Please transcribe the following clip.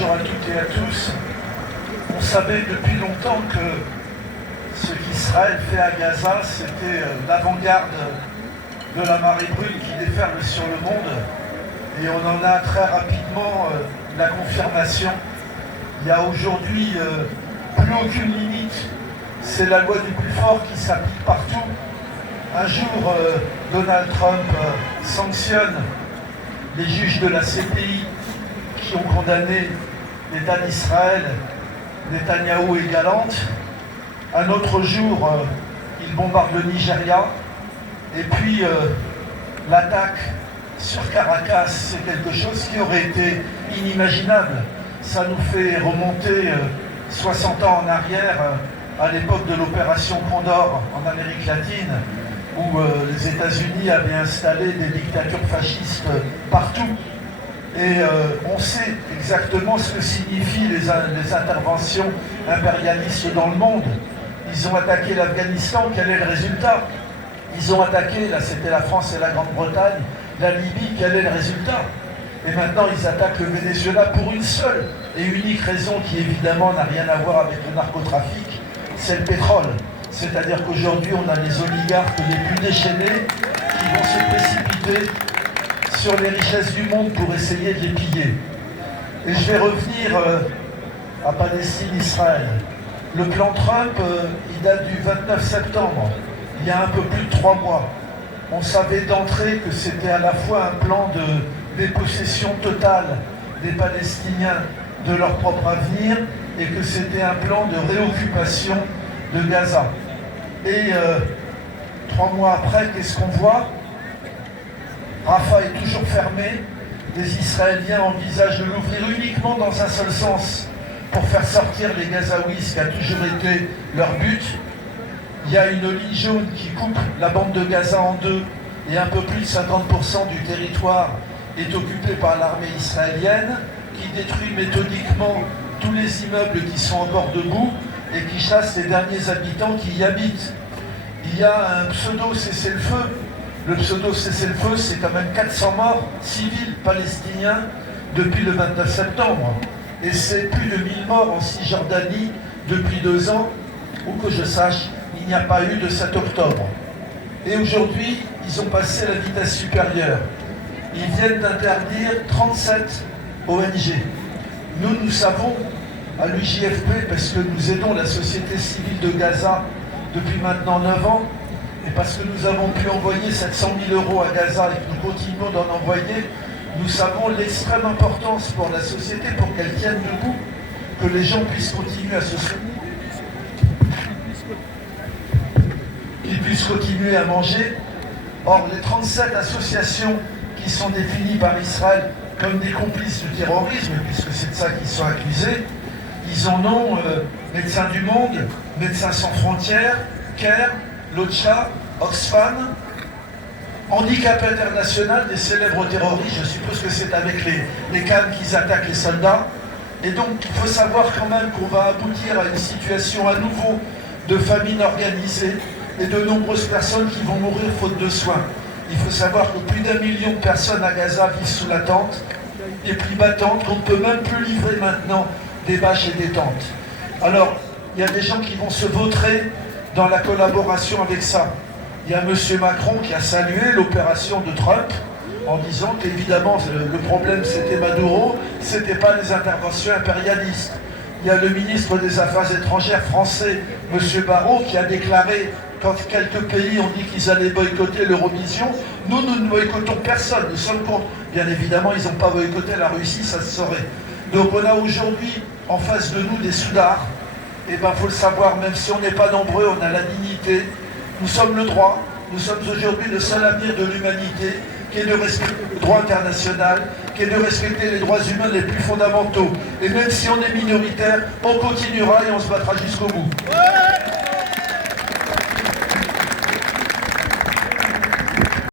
bonjour à toutes et à tous. On savait depuis longtemps que ce qu'Israël fait à Gaza, c'était l'avant-garde de la marée brune qui déferle sur le monde. Et on en a très rapidement la confirmation. Il n'y a aujourd'hui plus aucune limite. C'est la loi du plus fort qui s'applique partout. Un jour, Donald Trump sanctionne les juges de la CPI qui ont condamné l'État d'Israël, Netanyahou et Galante. Un autre jour, il bombarde le Nigeria. Et puis, l'attaque sur Caracas, c'est quelque chose qui aurait été inimaginable. Ça nous fait remonter 60 ans en arrière, à l'époque de l'opération Condor en Amérique latine, où les États-Unis avaient installé des dictatures fascistes partout. Et on sait exactement ce que signifient les interventions impérialistes dans le monde. Ils ont attaqué l'Afghanistan, quel est le résultat? Ils ont attaqué, là c'était la France et la Grande-Bretagne, la Libye, quel est le résultat? Et maintenant ils attaquent le Venezuela pour une seule et unique raison qui évidemment n'a rien à voir avec le narcotrafic, c'est le pétrole. C'est-à-dire qu'aujourd'hui on a les oligarques les plus déchaînés qui vont se précipiter sur les richesses du monde pour essayer de les piller. Et je vais revenir à Palestine-Israël. Le plan Trump, il date du 29 septembre, il y a un peu plus de 3 mois. On savait d'entrée que c'était à la fois un plan de dépossession totale des Palestiniens de leur propre avenir et que c'était un plan de réoccupation de Gaza. Et 3 mois après, qu'est-ce qu'on voit? Rafah est toujours fermé. Les Israéliens envisagent de l'ouvrir uniquement dans un seul sens, pour faire sortir les Gazaouis, ce qui a toujours été leur but. Il y a une ligne jaune qui coupe la bande de Gaza en deux, et un peu plus de 50% du territoire est occupé par l'armée israélienne, qui détruit méthodiquement tous les immeubles qui sont encore debout, et qui chasse les derniers habitants qui y habitent. Il y a un pseudo-cessez-le-feu. Le pseudo-cessez-le-feu, c'est quand même 400 morts civils palestiniens depuis le 29 septembre. Et c'est plus de 1000 morts en Cisjordanie depuis 2 ans, où que je sache, il n'y a pas eu de 7 octobre. Et aujourd'hui, ils ont passé la vitesse supérieure. Ils viennent d'interdire 37 ONG. Nous savons, à l'UJFP, parce que nous aidons la société civile de Gaza depuis maintenant 9 ans, et parce que nous avons pu envoyer 700 000 € à Gaza et que nous continuons d'en envoyer, nous savons l'extrême importance pour la société, pour qu'elle tienne debout, que les gens puissent continuer à se soutenir, qu'ils puissent continuer à manger. Or, les 37 associations qui sont définies par Israël comme des complices du terrorisme, puisque c'est de ça qu'ils sont accusés, ils en ont Médecins du Monde, Médecins sans frontières, CARE, l'OCHA, Oxfam, Handicap International, des célèbres terroristes, je suppose que c'est avec les cannes qu'ils attaquent les soldats. Et donc, il faut savoir quand même qu'on va aboutir à une situation à nouveau de famine organisée et de nombreuses personnes qui vont mourir faute de soins. Il faut savoir que plus d'1 million de personnes à Gaza vivent sous la tente, des pluies battantes, qu'on ne peut même plus livrer maintenant des bâches et des tentes. Alors, il y a des gens qui vont se vautrer dans la collaboration avec ça. Il y a M. Macron qui a salué l'opération de Trump en disant qu'évidemment le problème c'était Maduro, c'était pas les interventions impérialistes. Il y a le ministre des Affaires étrangères français, M. Barrot, qui a déclaré quand quelques pays ont dit qu'ils allaient boycotter l'Eurovision, nous ne boycottons personne, nous sommes contre. Bien évidemment, ils n'ont pas boycotté la Russie, ça se saurait. Donc on a aujourd'hui en face de nous des soudards. Et bien, il faut le savoir, même si on n'est pas nombreux, on a la dignité. Nous sommes le droit. Nous sommes aujourd'hui le seul avenir de l'humanité, qui est de respecter le droit international, qui est de respecter les droits humains les plus fondamentaux. Et même si on est minoritaire, on continuera et on se battra jusqu'au bout. Ouais.